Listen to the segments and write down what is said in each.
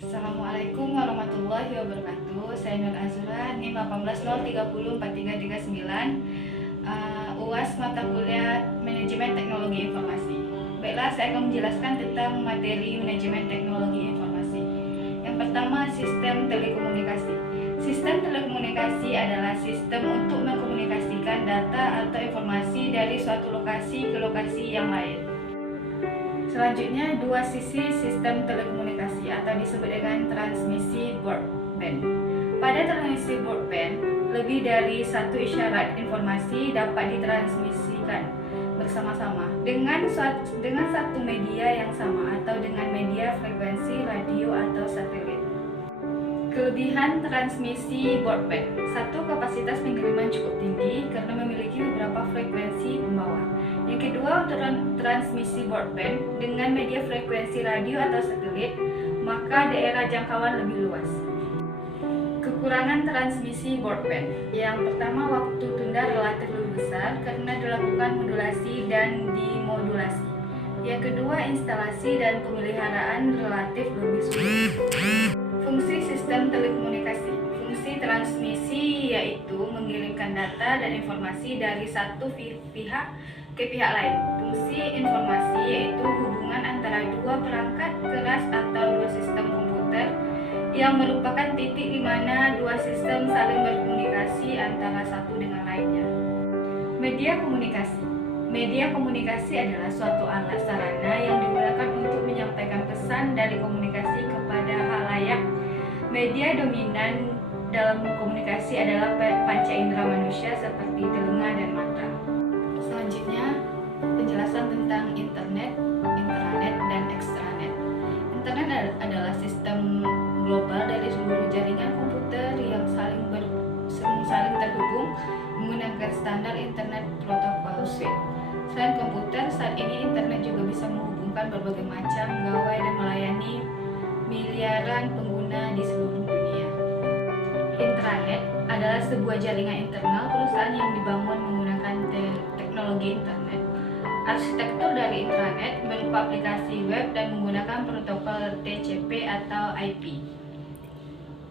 Assalamualaikum warahmatullahi wabarakatuh. Saya Nur Azura, NIM 18030339, UAS mata kuliah Manajemen Teknologi Informasi. Baiklah, saya akan menjelaskan tentang materi Manajemen Teknologi Informasi. Yang pertama, sistem telekomunikasi. Sistem telekomunikasi adalah sistem untuk mengkomunikasikan data atau informasi dari suatu lokasi ke lokasi yang lain. Selanjutnya, dua sisi sistem telekomunikasi atau disebut dengan transmisi broadband. Pada transmisi broadband, lebih dari satu isyarat informasi dapat ditransmisikan bersama-sama dengan satu media yang sama atau dengan media frekuensi radio atau satelit. Kelebihan transmisi broadband: satu, kapasitas pengiriman cukup tinggi karena memiliki beberapa frekuensi pembawa. Yang kedua, untuk transmisi broadband dengan media frekuensi radio atau satelit, maka daerah jangkauan lebih luas. Kekurangan transmisi broadband: yang pertama, waktu tunda relatif lebih besar karena dilakukan modulasi dan dimodulasi. Yang kedua, instalasi dan pemeliharaan relatif lebih sulit. Fungsi sistem telekomunikasi. Fungsi transmisi yaitu mengirimkan data dan informasi dari satu pihak ke pihak lain. Fungsi informasi yaitu hubungan antara dua perangkat keras atau dua sistem komputer yang merupakan titik di mana dua sistem saling berkomunikasi antara satu dengan lainnya. Media komunikasi. Media komunikasi adalah suatu alat sarana yang digunakan untuk menyampaikan pesan dari komunikasi kepada halayak. Media dominan dalam komunikasi adalah panca indera manusia seperti telinga dan mata. Selanjutnya, penjelasan tentang internet, intranet, dan ekstranet. Internet adalah sistem global dari seluruh jaringan komputer yang saling terhubung menggunakan standar Internet Protocol Suite. Selain komputer, saat ini internet juga bisa menghubungkan berbagai macam gawai dan melayani miliaran pengguna di seluruh dunia. Intranet adalah sebuah jaringan internal perusahaan yang dibangun menggunakan teknologi internet. Arsitektur dari intranet berupa aplikasi web dan menggunakan protokol TCP atau IP.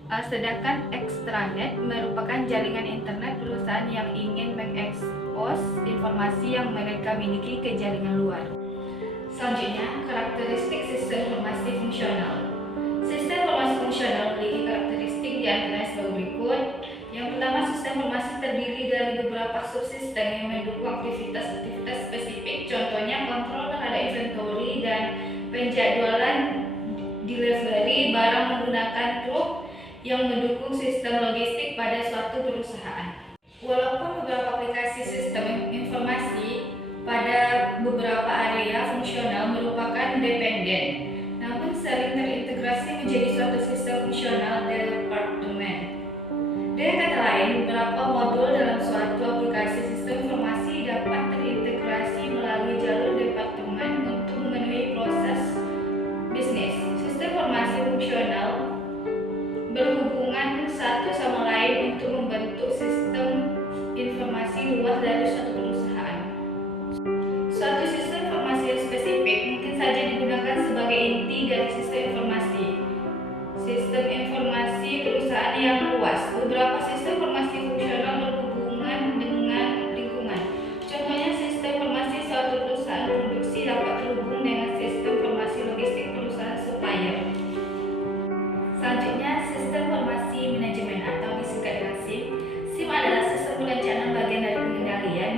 Sedangkan ekstranet merupakan jaringan internet perusahaan yang ingin mengekspos informasi yang mereka miliki ke jaringan luar. Selanjutnya, karakteristik sistem informasi fungsional. Sistem informasi fungsional memiliki karakteristik di antaranya sebagai berikut. Yang pertama, sistem informasi terdiri dari beberapa subsistem yang mendukung aktivitas-aktivitas spesifik. Contohnya, kontrol terhadap inventory dan penjadwalan delivery barang menggunakan truk yang mendukung sistem logistik pada suatu perusahaan. Walaupun beberapa aplikasi sistem informasi pada beberapa area fungsional merupakan dependen, namun sering terintegrasi menjadi suatu sistem fungsional departemen. Dengan kata lain, beberapa modul dalam suatu aplikasi sistem informasi dapat terintegrasi melalui jalur departemen untuk memenuhi proses bisnis. Sistem informasi fungsional berhubungan satu sama lain untuk membentuk sistem informasi luas dari suatu perusahaan. Suatu sistem informasi yang spesifik mungkin saja digunakan sebagai inti dari sistem informasi. Sistem informasi perusahaan yang luas. Beberapa sistem informasi fungsional berhubungan dengan lingkungan. Contohnya, sistem informasi suatu perusahaan produksi dapat terhubung dengan sistem informasi logistik perusahaan supplier. Selanjutnya, sistem informasi manajemen atau disingkat dengan SIM. SIM adalah sistem perencanaan bagian dari pengendalian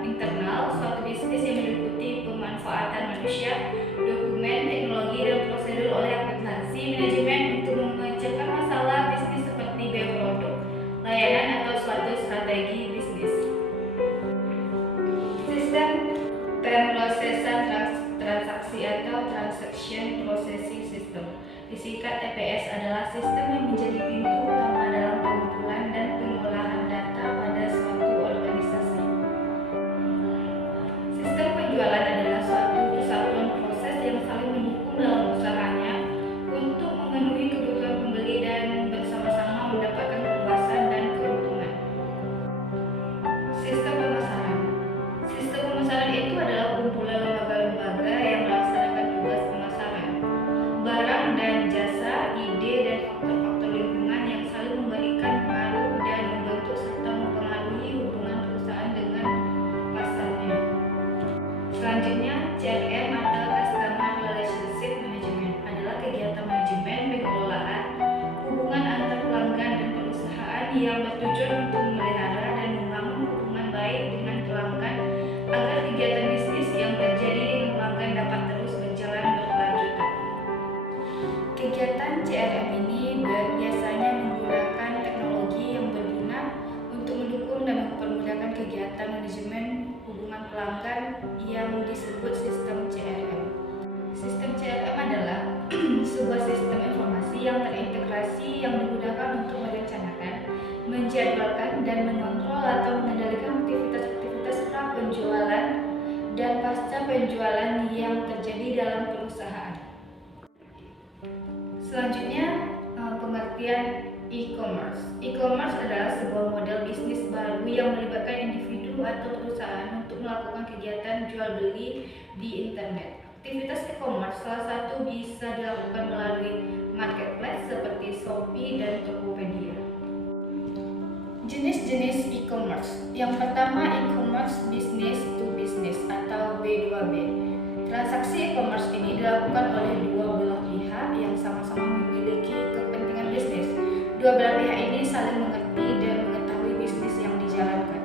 internal suatu bisnis yang meliputi pemanfaatan manusia, dokumen, teknologi, dan prosedur oleh akuntansi manajemen untuk memecahkan masalah bisnis seperti biaya produk, layanan, atau suatu strategi bisnis. Sistem pemrosesan transaksi atau Transaction Processing System, disingkat TPS, adalah sistem yang menjadi pintu utama dalam pengumpulan dan pengolahan data pada suatu organisasi. Sistem penjualan adalah suatu kesatuan proses yang saling mendukung dalam usahanya untuk memenuhi kebutuhan pembeli dan bersama-sama mendapatkan kepuasan dan keuntungan. Sistem pemasaran. Sistem pemasaran itu adalah kumpulan lembaga-lembaga yang melaksanakan tugas pemasaran barang dan jasa, ide, yang bertujuan untuk memelihara dan membangun hubungan baik dengan pelanggan agar kegiatan bisnis yang terjadi dengan pelanggan dapat terus berjalan berkelanjutan. Kegiatan CRM ini biasanya menggunakan teknologi yang berguna untuk mendukung dan mempermudahkan kegiatan manajemen hubungan pelanggan yang disebut sistem CRM. Sistem CRM adalah sebuah sistem informasi yang terintegrasi yang digunakan untuk merencanakan, menjadwalkan, dan mengontrol atau mengendalikan aktivitas pra penjualan dan pasca penjualan yang terjadi dalam perusahaan. Selanjutnya, pengertian e-commerce. E-commerce adalah sebuah model bisnis baru yang melibatkan individu atau perusahaan untuk melakukan kegiatan jual beli di internet. Aktivitas e-commerce salah satu bisa dilakukan melalui marketplace seperti Shopee dan Tokopedia. Jenis-jenis e-commerce. Yang pertama, e-commerce business to business atau B2B. Transaksi e-commerce ini dilakukan oleh dua belah pihak yang sama-sama memiliki kepentingan bisnis. Dua belah pihak ini saling mengerti dan mengetahui bisnis yang dijalankan.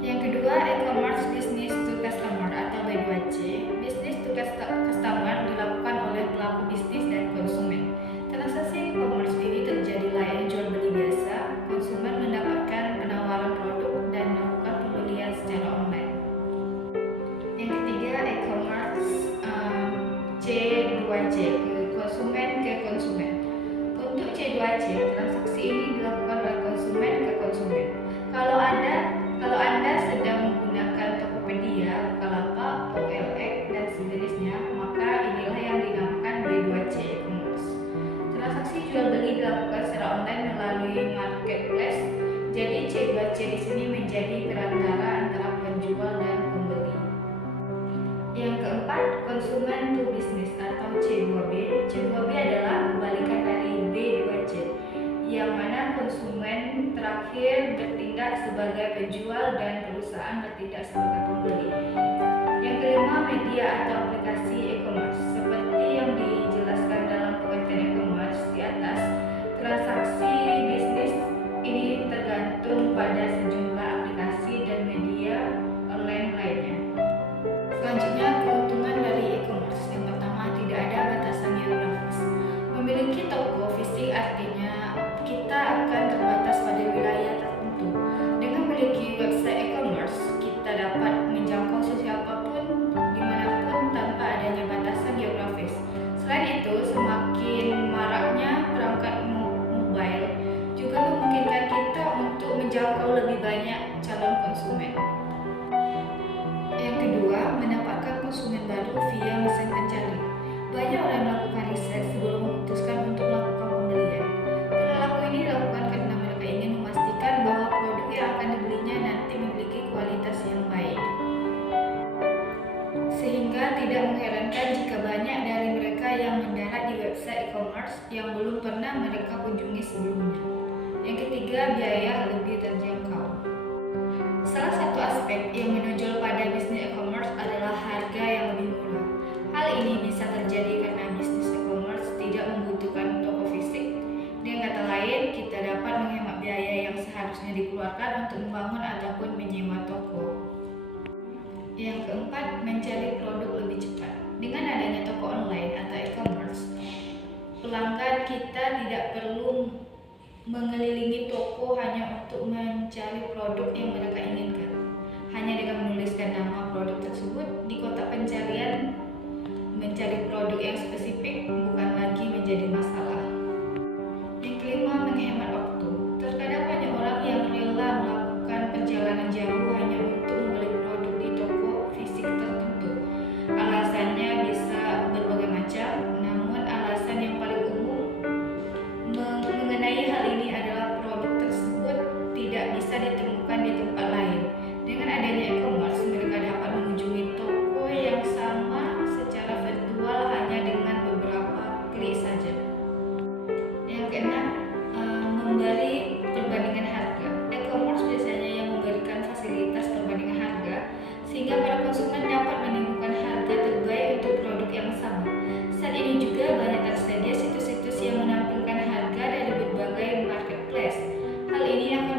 Yang kedua, e-commerce business to customer atau B2C. Business to customer dilakukan oleh pelaku bisnis dan konsumen. Transaksi e-commerce ini terjadi layaknya jual beli biasa. Konsumen mendapatkan penawaran produk dan melakukan pembelian secara online. Yang ketiga, e-commerce C2C, konsumen ke konsumen. Untuk C2C, transaksi ini dilakukan oleh konsumen ke konsumen. Kalau Anda sedang menggunakan Tokopedia, Bukalapak, OLX, dan sejenisnya, maka inilah yang dinamakan B2C e-commerce. Transaksi jual beli dilakukan secara online melalui marketplace. Jadi C2C di sini menjadi perantara antara penjual dan pembeli. Yang keempat, konsumen to business atau C2B. C2B adalah kebalikan dari B2C, yang mana konsumen terakhir bertindak sebagai penjual dan perusahaan bertindak sebagai pembeli. Yang kelima, media atau aplikasi e-commerce. Seperti yang dijelaskan dalam pengertian e-commerce di atas, transaksi bisnis ini tergantung pada sejumlah aplikasi dan media online lainnya. Selanjutnya, keuntungan dari e-commerce. Yang pertama, tidak ada batasan geografis. Memiliki toko fisik artinya kita akan terbatas pada wilayah tertentu. Dengan memiliki website e-commerce, kita dapat menjangkau siapapun dimanapun tanpa adanya batasan geografis. Selain itu, semakin maraknya perangkat mobile juga memungkinkan kita untuk menjangkau lebih banyak calon konsumen. Yang kedua, mendapatkan konsumen baru via mesin pencari. Banyak orang melakukan riset sebelum memutuskan untuk melakukan pembelian. Perilaku ini dilakukan karena mereka ingin memastikan bahwa produk yang akan dibelinya nanti memiliki kualitas yang baik. Sehingga tidak mengherankan jika banyak dari mereka yang mendarat di website e-commerce yang belum pernah mereka kunjungi sebelumnya. Yang ketiga, biaya lebih terjangkau. Salah satu aspek yang menonjol pada bisnis e-commerce adalah harga yang lebih murah. Hal ini bisa terjadi karena bisnis e-commerce tidak membutuhkan toko fisik. Dengan kata lain, kita dapat menghemat biaya yang seharusnya dikeluarkan untuk membangun ataupun menyewa toko. Yang keempat, mencari produk lebih cepat. Dengan adanya toko online atau e-commerce, pelanggan kita tidak perlu mengelilingi toko hanya untuk mencari produk yang mereka inginkan. Hanya dengan menuliskan nama produk tersebut di kotak pencarian, mencari produk yang spesifik bukan lagi menjadi masalah. Yang kelima, menghemat waktu. Terkadang banyak orang yang rela melakukan perjalanan jauh hanya untuk membeli produk di toko fisik tertentu. Alasannya bisa berbagai macam, namun alasan yang paling umum mengenai hal ini adalah produk tersebut tidak bisa ditemukan di tempat lain. Dengan adanya e-commerce, mereka dapat mengunjungi toko yang sama secara virtual hanya dengan beberapa klik saja. Yang keenam, memberi perbandingan harga. E-commerce biasanya yang memberikan fasilitas perbandingan harga sehingga para konsumen dapat menemukan harga terbaik untuk produk yang sama. Saat ini juga banyak tersedia situs-situs yang menampilkan harga dari berbagai marketplace. Hal ini akan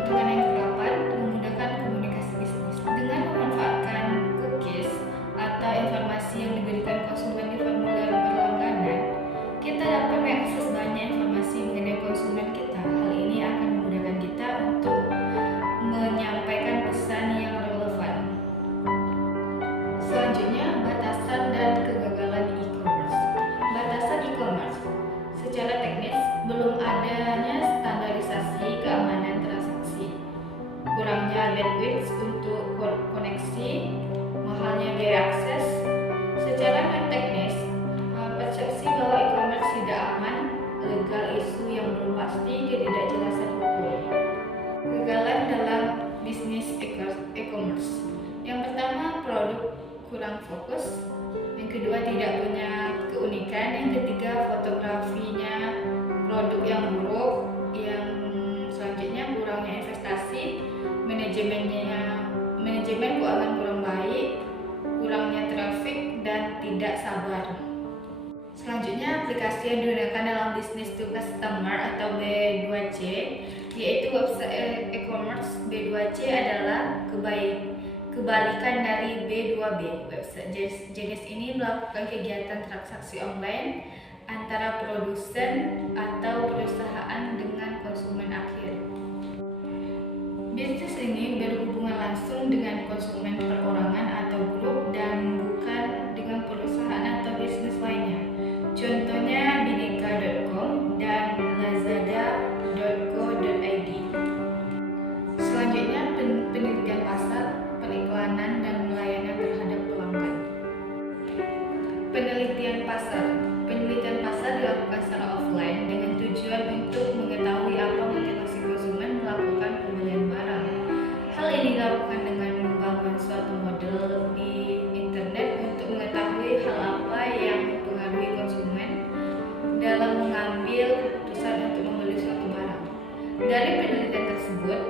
keuntungan yang ke-8, memudahkan komunikasi bisnis. Dengan memanfaatkan cookies atau informasi yang diberikan konsumen di formulir berlangganan, kita dapat mengakses banyak informasi mengenai konsumen kita. Hal ini akan memudahkan kita untuk menyampaikan pesan yang relevan. Selanjutnya, batasan dan kegagalan e-commerce. Batasan e-commerce. Secara teknis, belum adanya standarisasi keamanan transaksi, kurangnya bandwidth untuk koneksi, mahalnya biaya akses. Secara non-teknis, persepsi bahwa e-commerce tidak aman, legal isu yang belum pasti, ketidakjelasan hukum. Kegagalan dalam bisnis e-commerce. Yang pertama, produk kurang fokus. Yang kedua, tidak punya keunikan. Yang ketiga, fotografinya produk yang buruk. Yang selanjutnya, kurangnya investasi, manajemen keuangan kurang baik, kurangnya traffic, dan tidak sabar. Selanjutnya, aplikasi yang digunakan dalam bisnis to customer atau B2C, yaitu website e-commerce. B2C adalah kebalikan dari B2B. Website jenis ini melakukan kegiatan transaksi online antara produsen atau perusahaan dengan konsumen akhir. Bisnis ini berhubungan langsung dengan konsumen perorangan atau grup dan bukan dengan perusahaan atau bisnis lainnya. Contohnya bineka.com dan lazada.co.id. Selanjutnya, penelitian pasar, periklanan, dan pelayanan terhadap pelanggan. Penelitian pasar. Penelitian pasar dilakukan secara offline dengan tujuan untuk mengetahui apa motivasi konsumen melakukan pembelian barang. Hal ini dilakukan dengan membangun suatu model di internet untuk mengetahui hal apa yang mempengaruhi konsumen dalam mengambil keputusan untuk membeli suatu barang. Dari penelitian tersebut,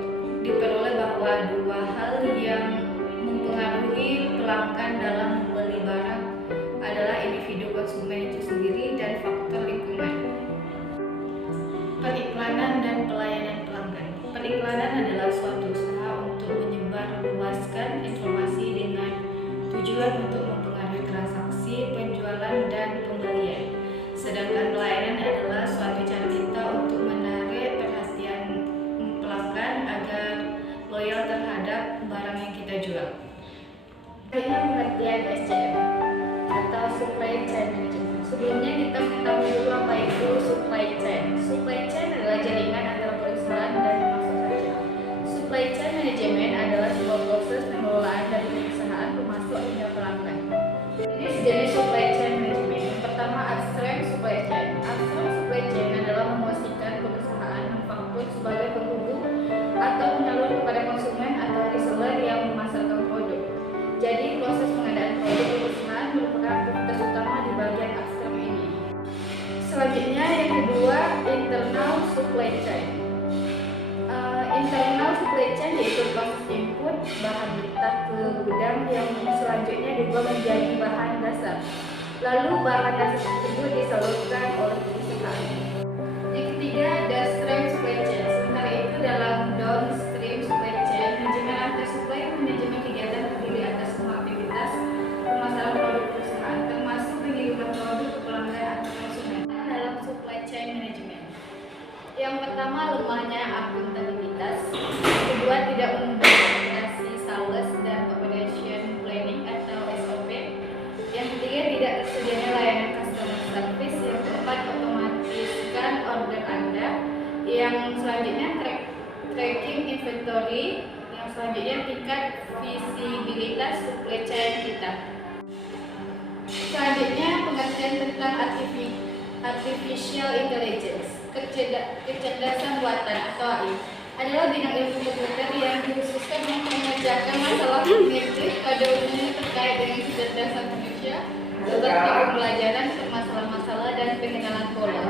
diperoleh bahwa dua hal yang mempengaruhi pelanggan dalam membeli barang adalah individu konsumen itu sendiri dan faktor lingkungan. Periklanan dan pelayanan pelanggan. Periklanan adalah suatu usaha untuk menyebarluaskan informasi dengan tujuan untuk mempengaruhi transaksi, penjualan, dan pembelian. Sedangkan pelayanan adalah suatu cara kita untuk menarik perhatian pelanggan agar loyal terhadap barang yang kita jual. Ini pengertian SCM atau Supply Chain Management. Sebelumnya kita mengetahui dulu apa itu supply chain. Supply chain adalah jaringan antara perusahaan dan pemasok saja. Supply chain management adalah sebuah proses pengelolaan dari perusahaan, pemasok hingga pelanggan. Ini sejenis supply chain management. Yang pertama, upstream supply chain. Upstream supply chain adalah memosisikan perusahaan manufaktur sebagai penghubung atau penyalur kepada konsumen atau reseller yang memasarkan produk. Jadi proses pengadaan produk perusahaan merupakan aktivitas utama di bagian upstream ini. Selanjutnya yang kedua, internal supply chain. Internal supply chain yaitu proses input bahan mentah ke gudang yang selanjutnya dibuat menjadi bahan dasar. Lalu bahan dasar tersebut disalurkan oleh perusahaan. Yang ketiga, downstream supply chain. Sementara itu dalam downstream supply chain, manajemen rantai supply manajemen kegiatan terdiri atas semua aktivitas pemasaran produk perusahaan, termasuk pengiriman produk ke pelanggan atau konsumen. Dalam supply chain management, yang pertama, lemahnya akuntabilitas. Kedua, tidak mendokumentasi sales dan operation planning atau SOP. Yang ketiga, tidak tersedianya layanan customer service. Yang keempat, otomatiskan order Anda. Yang selanjutnya, tracking inventory. Yang selanjutnya, tingkat visibilitas supply chain kita. Selanjutnya, pengertian tentang artificial intelligence. Kecerdasan buatan atau AI adalah bidang ilmu komputer yang dikhususkan untuk mengerjakan masalah kognitif pada umumnya terkait dengan kecerdasan manusia seperti pembelajaran masalah-masalah dan pengenalan pola.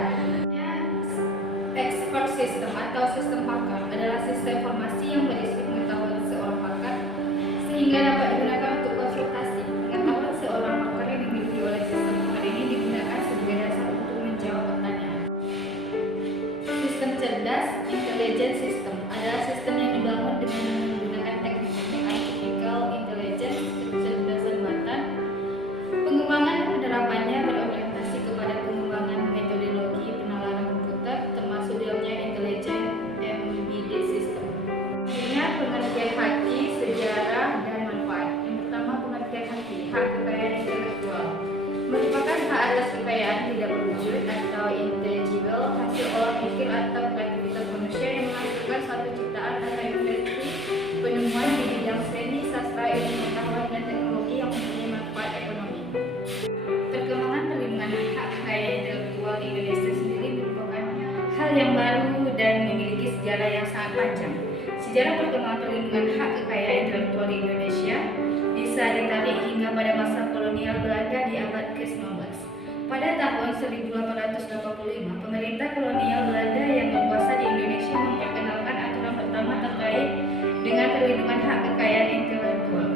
Expert system atau sistem pakar adalah sistem informasi yang berisi pengetahuan seorang pakar sehingga dapat digunakan untuk konsultasi. Pengetahuan seorang pakar yang dimiliki oleh sistem pakar ini digunakan sebagai dasar untuk menjawab pertanyaan. Sistem cerdas, intelligent system, adalah sistem yang dengan menggunakan teknik-teknik artificial intelligence kecerdasan buatan. Pengembangan dan penerapannya berorientasi kepada pengembangan metodologi penalaran komputer, termasuk dalamnya intelligent embedded system. Selanjutnya, pengertian haki, sejarah, dan manfaat. Yang pertama, pengertian haki, hak kekayaan intelektual. Merupakan hak atas kekayaan tidak berwujud atau intangible, hasil olah pikir atau kreativitas manusia yang menghasilkan suatu ciptaan atau inventasi penemuan di bidang seni, sastra, ilmu pengetahuan, dan teknologi yang mempunyai manfaat ekonomi. Perkembangan perlindungan hak kekayaan intelektual di Indonesia sendiri merupakan hal yang baru dan memiliki sejarah yang sangat panjang. Sejarah perkembangan perlindungan hak kekayaan intelektual di Indonesia bisa ditarik hingga pada masa kolonial Belanda di abad ke-19. Pada tahun 1885, pemerintah kolonial Belanda yang berkuasa di Indonesia memperkenalkan aturan pertama terkait dengan perlindungan hak kekayaan intelektual.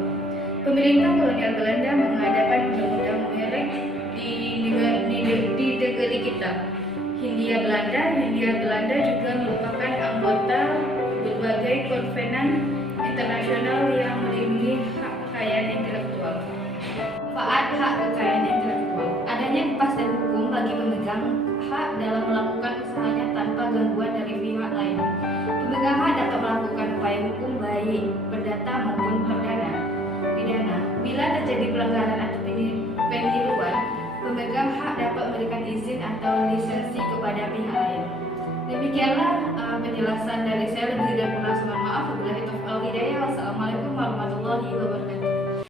Pemerintah kolonial Belanda mengadakan undang-undang merek di negeri kita. Hindia Belanda juga merupakan anggota berbagai konvenan internasional yang melindungi hak kekayaan intelektual. Manfaat hak kekayaan intelektual. Adanya kepastian hukum bagi pemegang hak dalam melakukan usahanya tanpa gangguan dari pihak lain. Pemegang hak dapat melakukan upaya hukum baik perdata maupun pidana. Bila terjadi pelanggaran atau peniruan, pemegang hak dapat memberikan izin atau lisensi kepada pihak lain. Demikianlah penjelasan dari saya. Lebih dan kurang mohon maaf. Wabillahi taufiq wal hidayah. Wassalamualaikum warahmatullahi wabarakatuh.